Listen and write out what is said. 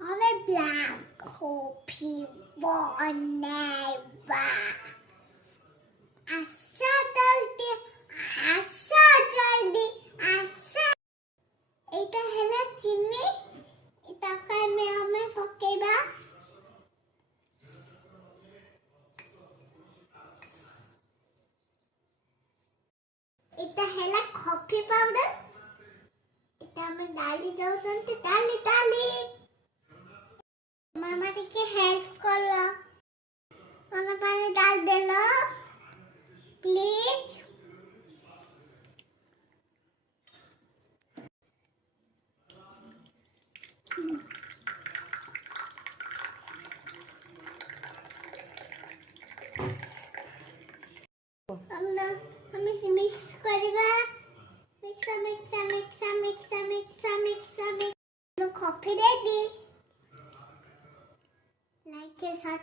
on a black coffee whenever. Asa jaldi, asa jaldi, asa. Eta hela chini. Eta kame ame pokeba. Eta hela coffee powder. Eta ame dali jausante dali. Mama টিকে help করো মামা পানি ডাল দিল please আমি mix করিবা mix coffee ready Like a shot.